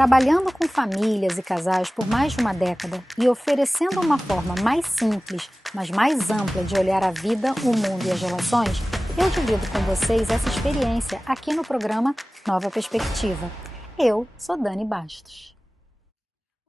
Trabalhando com famílias e casais por mais de uma década e oferecendo uma forma mais simples, mas mais ampla de olhar a vida, o mundo e as relações, eu divido com vocês essa experiência aqui no programa Nova Perspectiva. Eu sou Dani Bastos.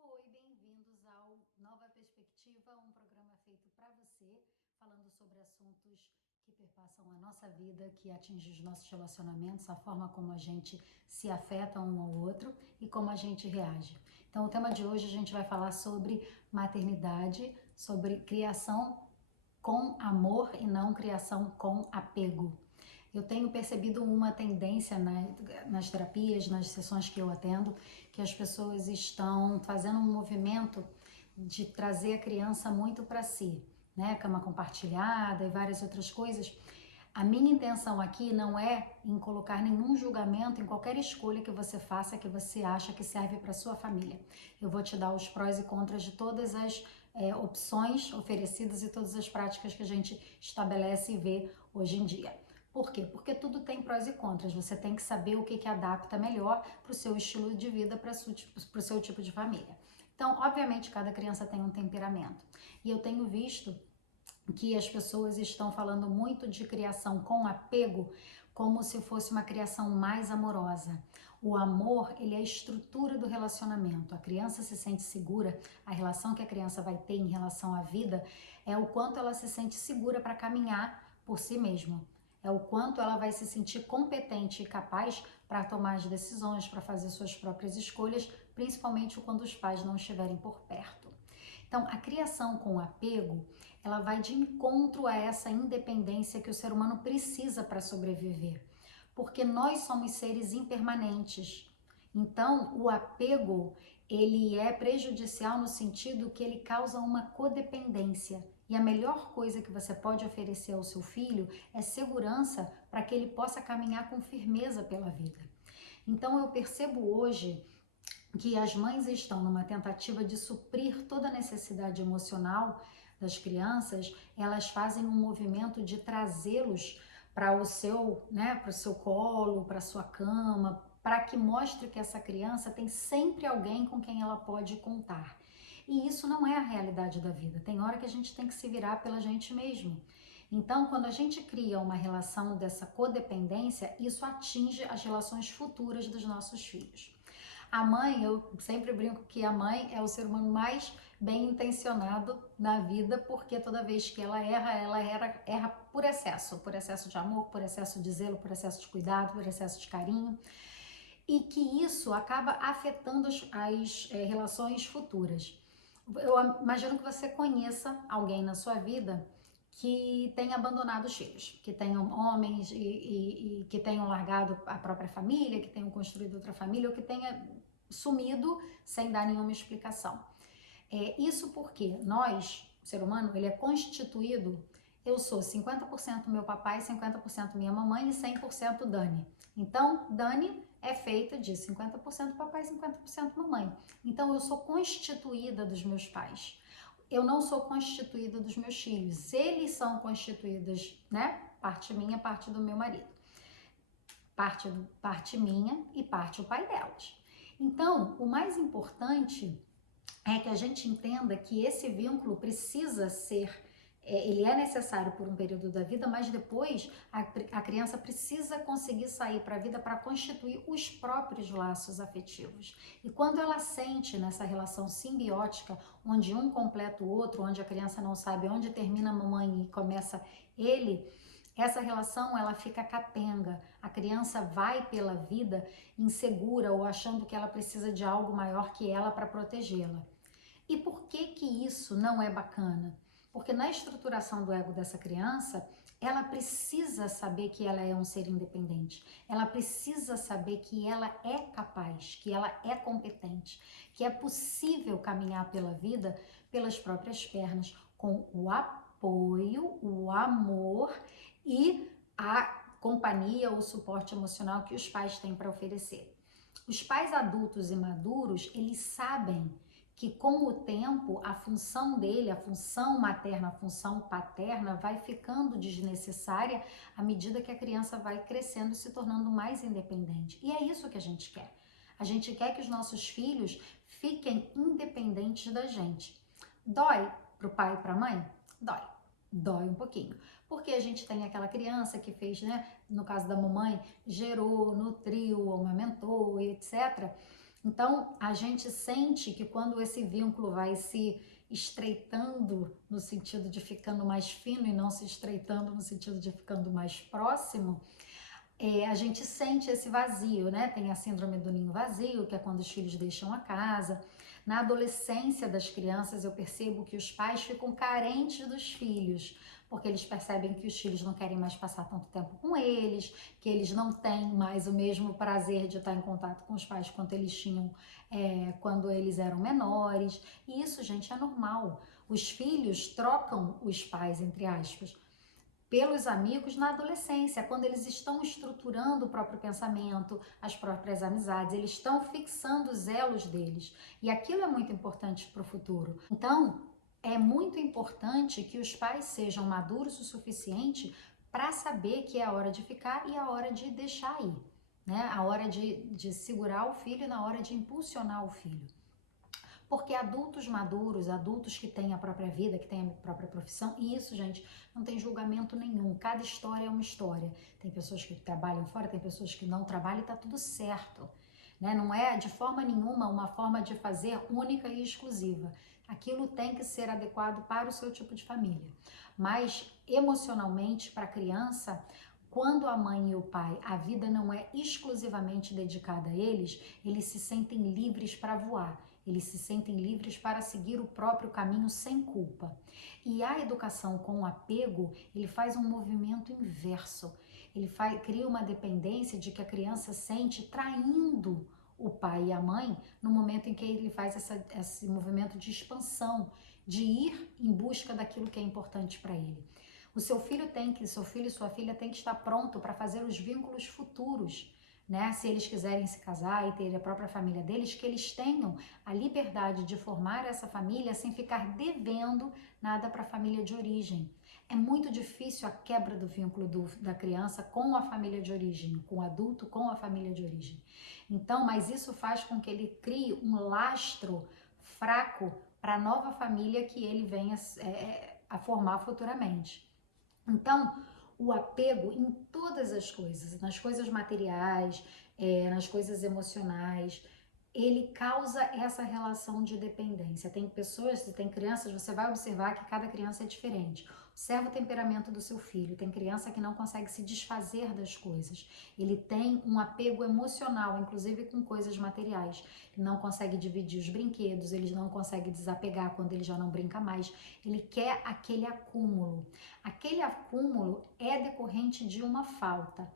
Oi, bem-vindos ao Nova Perspectiva, um programa feito para você, falando sobre assuntos que perpassam a nossa vida, que atingem os nossos relacionamentos, a forma como a gente se afeta um ao outro e como a gente reage. Então, o tema de hoje a gente vai falar sobre maternidade, sobre criação com amor e não criação com apego. Eu tenho percebido uma tendência nas terapias, nas sessões que eu atendo, que as pessoas estão fazendo um movimento de trazer a criança muito para si, né? Cama compartilhada e várias outras coisas. A minha intenção aqui não é em colocar nenhum julgamento em qualquer escolha que você faça que você acha que serve para sua família. Eu vou te dar os prós e contras de todas as opções oferecidas e todas as práticas que a gente estabelece e vê hoje em dia. Por quê? Porque tudo tem prós e contras. Você tem que saber o que adapta melhor para o seu estilo de vida, para o seu tipo de família. Então, obviamente, cada criança tem um temperamento. E eu tenho visto que as pessoas estão falando muito de criação com apego, como se fosse uma criação mais amorosa. O amor, ele é a estrutura do relacionamento. A criança se sente segura, a relação que a criança vai ter em relação à vida é o quanto ela se sente segura para caminhar por si mesma. É o quanto ela vai se sentir competente e capaz para tomar as decisões, para fazer suas próprias escolhas, principalmente quando os pais não estiverem por perto. Então, a criação com apego, ela vai de encontro a essa independência que o ser humano precisa para sobreviver, porque nós somos seres impermanentes. Então, o apego, ele é prejudicial no sentido que ele causa uma codependência. E a melhor coisa que você pode oferecer ao seu filho é segurança para que ele possa caminhar com firmeza pela vida. Então, eu percebo hoje que as mães estão numa tentativa de suprir toda a necessidade emocional das crianças, elas fazem um movimento de trazê-los para o seu, para o seu colo, para a sua cama, para que mostre que essa criança tem sempre alguém com quem ela pode contar. E isso não é a realidade da vida. Tem hora que a gente tem que se virar pela gente mesmo. Então, quando a gente cria uma relação dessa codependência, isso atinge as relações futuras dos nossos filhos. A mãe, eu sempre brinco que a mãe é o ser humano mais bem intencionado na vida, porque toda vez que ela erra por excesso de amor, por excesso de zelo, por excesso de cuidado, por excesso de carinho, e que isso acaba afetando as relações futuras. Eu imagino que você conheça alguém na sua vida que tenha abandonado os filhos, que tenham homens e que tenham largado a própria família, que tenham construído outra família, ou que tenha sumido sem dar nenhuma explicação. Isso porque nós, o ser humano, ele é constituído, eu sou 50% meu papai, 50% minha mamãe e 100% Dani. Então, Dani é feita de 50% papai e 50% mamãe. Então, eu sou constituída dos meus pais. Eu não sou constituída dos meus filhos. Eles são constituídos, parte minha, parte do meu marido. Parte minha e parte o pai delas. Então, o mais importante é que a gente entenda que esse vínculo precisa ser, ele é necessário por um período da vida, mas depois a criança precisa conseguir sair para a vida para constituir os próprios laços afetivos. E quando ela sente nessa relação simbiótica, onde um completa o outro, onde a criança não sabe onde termina a mamãe e começa ele, essa relação ela fica capenga, a criança vai pela vida insegura ou achando que ela precisa de algo maior que ela para protegê-la. E por que isso não é bacana? Porque na estruturação do ego dessa criança, ela precisa saber que ela é um ser independente, ela precisa saber que ela é capaz, que ela é competente, que é possível caminhar pela vida pelas próprias pernas, com o apoio, o amor e a companhia, o suporte emocional que os pais têm para oferecer. Os pais adultos e maduros, eles sabem que com o tempo a função dele, a função materna, a função paterna vai ficando desnecessária à medida que a criança vai crescendo e se tornando mais independente. E é isso que a gente quer. A gente quer que os nossos filhos fiquem independentes da gente. Dói pro pai e pra mãe? Dói. Dói um pouquinho. Porque a gente tem aquela criança que fez, né? No caso da mamãe, gerou, nutriu, amamentou, etc. Então, a gente sente que quando esse vínculo vai se estreitando no sentido de ficando mais fino e não se estreitando no sentido de ficando mais próximo, a gente sente esse vazio, né? Tem a síndrome do ninho vazio, que é quando os filhos deixam a casa. Na adolescência das crianças, eu percebo que os pais ficam carentes dos filhos, porque eles percebem que os filhos não querem mais passar tanto tempo com eles, que eles não têm mais o mesmo prazer de estar em contato com os pais quanto eles tinham quando eles eram menores. E isso, gente, é normal. Os filhos trocam os pais, entre aspas, pelos amigos na adolescência, quando eles estão estruturando o próprio pensamento, as próprias amizades, eles estão fixando os elos deles. E aquilo é muito importante para o futuro. Então, é muito importante que os pais sejam maduros o suficiente para saber que é a hora de ficar e a hora de deixar ir, né? A hora de segurar o filho e na hora de impulsionar o filho. Porque adultos maduros, adultos que têm a própria vida, que têm a própria profissão, e isso, gente, não tem julgamento nenhum. Cada história é uma história. Tem pessoas que trabalham fora, tem pessoas que não trabalham e tá tudo certo. Né? Não é de forma nenhuma uma forma de fazer única e exclusiva. Aquilo tem que ser adequado para o seu tipo de família. Mas emocionalmente, para a criança, quando a mãe e o pai, a vida não é exclusivamente dedicada a eles, eles se sentem livres para voar. Eles se sentem livres para seguir o próprio caminho sem culpa. E a educação com apego, ele faz um movimento inverso. Ele cria uma dependência de que a criança sente traindo o pai e a mãe no momento em que ele faz esse movimento de expansão, de ir em busca daquilo que é importante para ele. Seu filho e sua filha têm que estar pronto para fazer os vínculos futuros, né? Se eles quiserem se casar e ter a própria família deles, que eles tenham a liberdade de formar essa família sem ficar devendo nada para a família de origem. É muito difícil a quebra do vínculo da criança com a família de origem, com o adulto com a família de origem. Então, mas isso faz com que ele crie um lastro fraco para a nova família que ele venha a formar futuramente. Então, o apego em todas as coisas, nas coisas materiais, nas coisas emocionais, ele causa essa relação de dependência. Tem pessoas, tem crianças, você vai observar que cada criança é diferente. Observa o temperamento do seu filho. Tem criança que não consegue se desfazer das coisas. Ele tem um apego emocional, inclusive com coisas materiais. Ele não consegue dividir os brinquedos, ele não consegue desapegar quando ele já não brinca mais. Ele quer aquele acúmulo. Aquele acúmulo é decorrente de uma falta.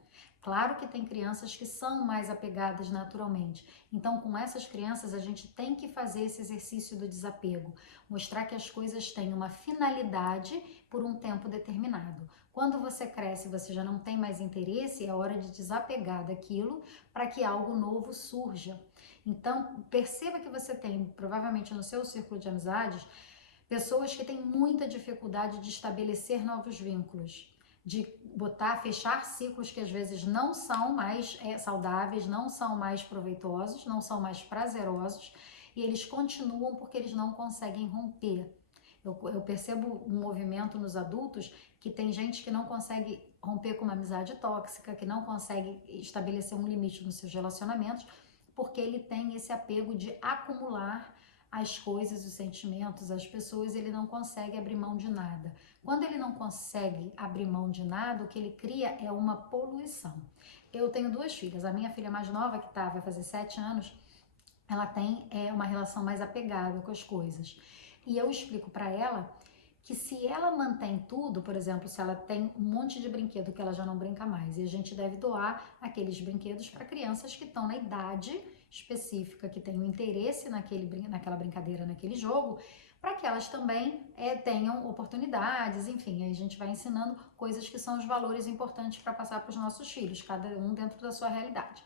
Claro que tem crianças que são mais apegadas naturalmente. Então, com essas crianças, a gente tem que fazer esse exercício do desapego. Mostrar que as coisas têm uma finalidade por um tempo determinado. Quando você cresce, você já não tem mais interesse, é hora de desapegar daquilo para que algo novo surja. Então, perceba que você tem, provavelmente no seu círculo de amizades, pessoas que têm muita dificuldade de estabelecer novos vínculos, de fechar ciclos que às vezes não são mais saudáveis, não são mais proveitosos, não são mais prazerosos, e eles continuam porque eles não conseguem romper. Eu percebo um movimento nos adultos que tem gente que não consegue romper com uma amizade tóxica, que não consegue estabelecer um limite nos seus relacionamentos, porque ele tem esse apego de acumular as coisas, os sentimentos, as pessoas, ele não consegue abrir mão de nada. Quando ele não consegue abrir mão de nada, o que ele cria é uma poluição. Eu tenho duas filhas, a minha filha mais nova, que vai fazer 7 anos, ela tem uma relação mais apegada com as coisas. E eu explico para ela que se ela mantém tudo, por exemplo, se ela tem um monte de brinquedo que ela já não brinca mais, e a gente deve doar aqueles brinquedos para crianças que estão na idade específica, que têm um interesse naquela brincadeira, naquele jogo, para que elas também tenham oportunidades, enfim, aí a gente vai ensinando coisas que são os valores importantes para passar para os nossos filhos, cada um dentro da sua realidade.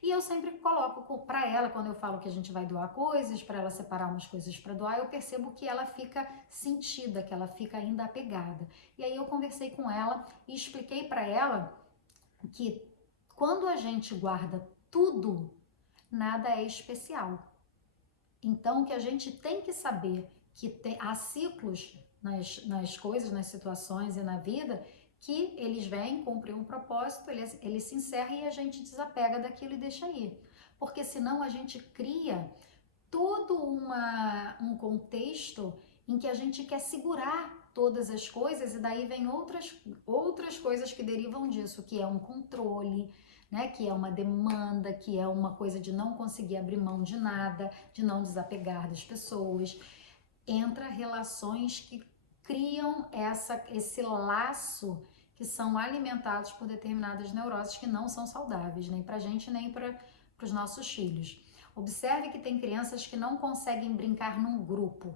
E eu sempre coloco para ela, quando eu falo que a gente vai doar coisas, para ela separar umas coisas para doar, eu percebo que ela fica sentida, que ela fica ainda apegada. E aí eu conversei com ela e expliquei para ela que quando a gente guarda tudo, nada é especial. Então, que a gente tem que saber que há ciclos nas coisas, nas situações e na vida, que eles vêm, cumprem um propósito, ele se encerra e a gente desapega daquilo e deixa ir. Porque senão a gente cria todo um contexto em que a gente quer segurar todas as coisas e daí vem outras coisas que derivam disso, que é um controle, né, que é uma demanda, que é uma coisa de não conseguir abrir mão de nada, de não desapegar das pessoas. Entra relações que criam esse laço que são alimentados por determinadas neuroses que não são saudáveis, nem para a gente, nem para os nossos filhos. Observe que tem crianças que não conseguem brincar num grupo.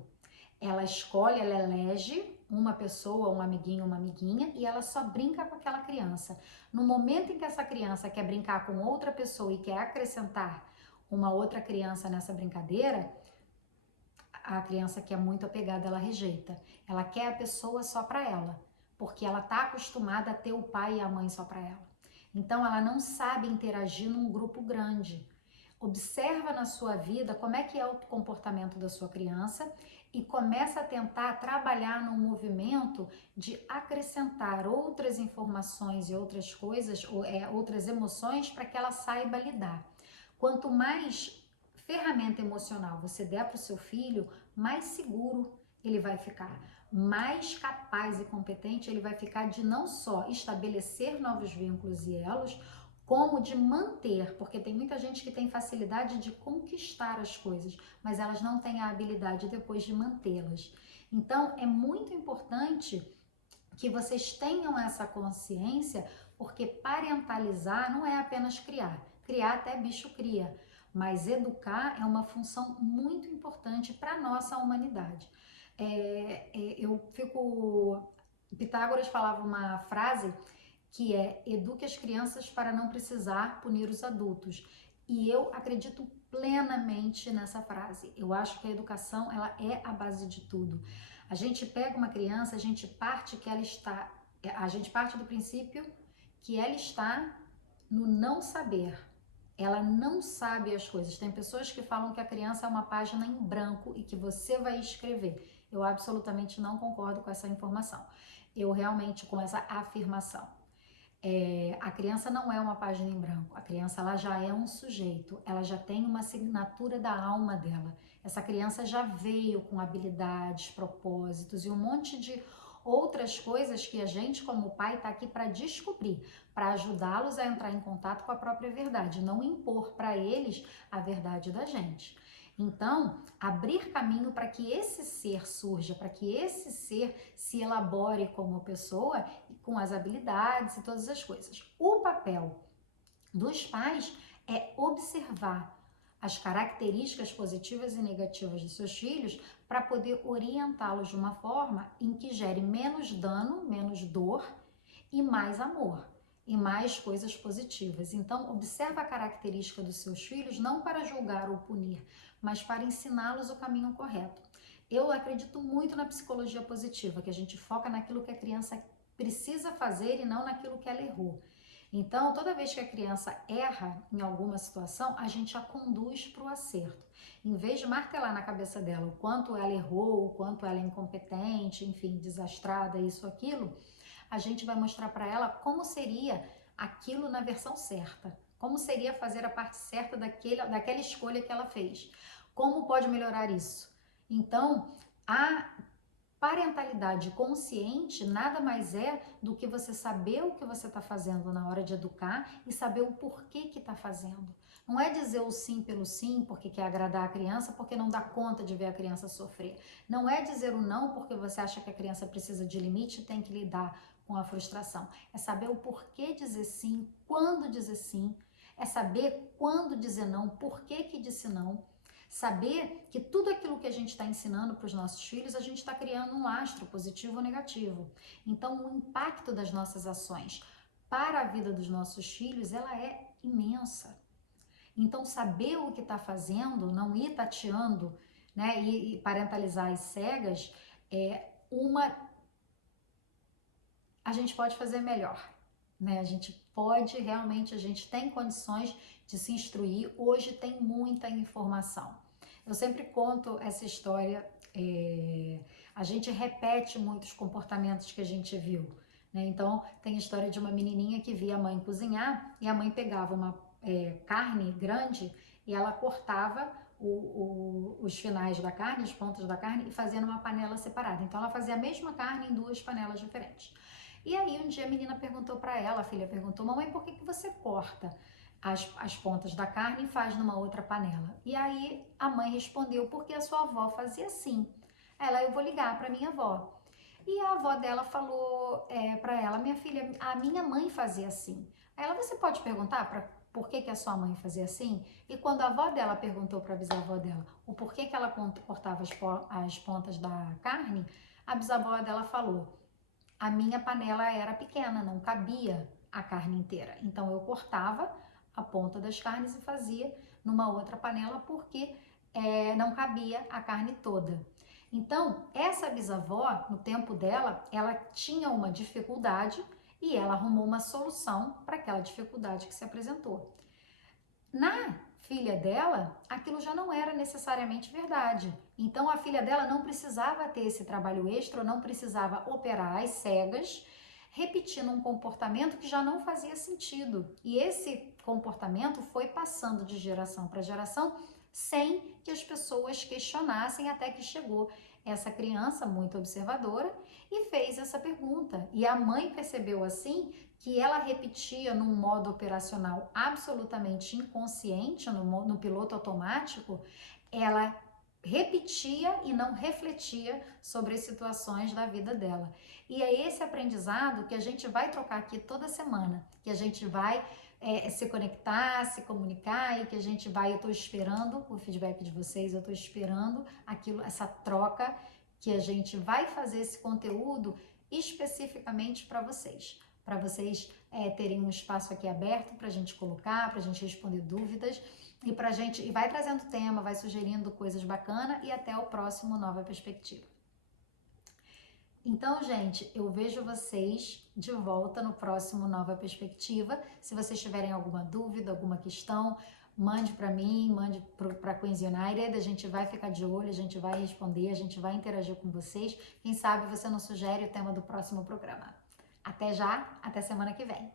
Ela escolhe, ela elege uma pessoa, um amiguinho, uma amiguinha, e ela só brinca com aquela criança. No momento em que essa criança quer brincar com outra pessoa e quer acrescentar uma outra criança nessa brincadeira, a criança que é muito apegada, ela rejeita. Ela quer a pessoa só para ela, porque ela está acostumada a ter o pai e a mãe só para ela. Então ela não sabe interagir num grupo grande. Observa na sua vida como é que é o comportamento da sua criança e começa a tentar trabalhar num movimento de acrescentar outras informações e outras coisas, outras emoções para que ela saiba lidar. Quanto mais ferramenta emocional você der para o seu filho, mais seguro ele vai ficar, mais capaz e competente ele vai ficar de não só estabelecer novos vínculos e elos, como de manter, porque tem muita gente que tem facilidade de conquistar as coisas, mas elas não têm a habilidade depois de mantê-las. Então, é muito importante que vocês tenham essa consciência, porque parentalizar não é apenas criar. Criar até bicho cria, mas educar é uma função muito importante para a nossa humanidade. Pitágoras falava uma frase que é: eduque as crianças para não precisar punir os adultos. E eu acredito plenamente nessa frase. Eu acho que a educação, ela é a base de tudo. A gente pega uma criança, a gente parte do princípio que ela está no não saber. Ela não sabe as coisas. Tem pessoas que falam que a criança é uma página em branco e que você vai escrever. Eu absolutamente não concordo com essa informação. Eu realmente, com essa afirmação. A criança não é uma página em branco, a criança ela já é um sujeito, ela já tem uma assinatura da alma dela. Essa criança já veio com habilidades, propósitos e um monte de outras coisas que a gente, como pai, está aqui para descobrir, para ajudá-los a entrar em contato com a própria verdade, não impor para eles a verdade da gente. Então, abrir caminho para que esse ser surja, para que esse ser se elabore como pessoa, com as habilidades e todas as coisas. O papel dos pais é observar as características positivas e negativas de seus filhos para poder orientá-los de uma forma em que gere menos dano, menos dor e mais amor e mais coisas positivas. Então, observa a característica dos seus filhos não para julgar ou punir, mas para ensiná-los o caminho correto. Eu acredito muito na psicologia positiva, que a gente foca naquilo que a criança precisa fazer e não naquilo que ela errou. Então, toda vez que a criança erra em alguma situação, a gente a conduz para o acerto. Em vez de martelar na cabeça dela o quanto ela errou, o quanto ela é incompetente, enfim, desastrada, isso, aquilo, a gente vai mostrar para ela como seria aquilo na versão certa. Como seria fazer a parte certa daquela escolha que ela fez. Como pode melhorar isso? Então, a parentalidade consciente nada mais é do que você saber o que você está fazendo na hora de educar e saber o porquê que está fazendo. Não é dizer o sim pelo sim porque quer agradar a criança, porque não dá conta de ver a criança sofrer. Não é dizer o não porque você acha que a criança precisa de limite e tem que lidar com a frustração. É saber o porquê dizer sim, quando dizer sim, é saber quando dizer não, por que que disse não. Saber que tudo aquilo que a gente está ensinando para os nossos filhos, a gente está criando um lastro positivo ou negativo. Então, o impacto das nossas ações para a vida dos nossos filhos, ela é imensa. Então, saber o que está fazendo, não ir tateando, né, e parentalizar as cegas, a gente pode fazer melhor. Né? A gente tem condições de se instruir. Hoje tem muita informação. Eu sempre conto essa história, a gente repete muitos comportamentos que a gente viu, né? Então, tem a história de uma menininha que via a mãe cozinhar e a mãe pegava uma carne grande e ela cortava os finais da carne, as pontas da carne, e fazia numa panela separada. Então, ela fazia a mesma carne em duas panelas diferentes. E aí, um dia a menina perguntou para ela, a filha perguntou, mamãe, por que você corta as pontas da carne e faz numa outra panela? E aí, a mãe respondeu, porque a sua avó fazia assim. Ela, eu vou ligar para minha avó. E a avó dela falou para ela, minha filha, a minha mãe fazia assim. Aí ela, você pode perguntar para por que a sua mãe fazia assim? E quando a avó dela perguntou para a bisavó dela o porquê que ela cortava as pontas da carne, a bisavó dela falou, a minha panela era pequena, não cabia a carne inteira. Então eu cortava a ponta das carnes e fazia numa outra panela porque não cabia a carne toda. Então, essa bisavó, no tempo dela, ela tinha uma dificuldade e ela arrumou uma solução para aquela dificuldade que se apresentou. Na filha dela, aquilo já não era necessariamente verdade. Então, a filha dela não precisava ter esse trabalho extra, não precisava operar às cegas, repetindo um comportamento que já não fazia sentido. E esse comportamento foi passando de geração para geração sem que as pessoas questionassem, até que chegou essa criança muito observadora e fez essa pergunta. E a mãe percebeu assim que ela repetia num modo operacional absolutamente inconsciente, no piloto automático, ela repetia e não refletia sobre as situações da vida dela. E é esse aprendizado que a gente vai trocar aqui toda semana, que a gente vai se conectar, se comunicar e que a gente vai, eu estou esperando o feedback de vocês, eu estou esperando essa troca, que a gente vai fazer esse conteúdo especificamente para vocês terem um espaço aqui aberto para a gente colocar, para a gente responder dúvidas e vai trazendo tema, vai sugerindo coisas bacanas e até o próximo Nova Perspectiva. Então, gente, eu vejo vocês de volta no próximo Nova Perspectiva. Se vocês tiverem alguma dúvida, alguma questão, mande para mim, mande para a Queens United, a gente vai ficar de olho, a gente vai responder, a gente vai interagir com vocês. Quem sabe você não sugere o tema do próximo programa. Até já, até semana que vem.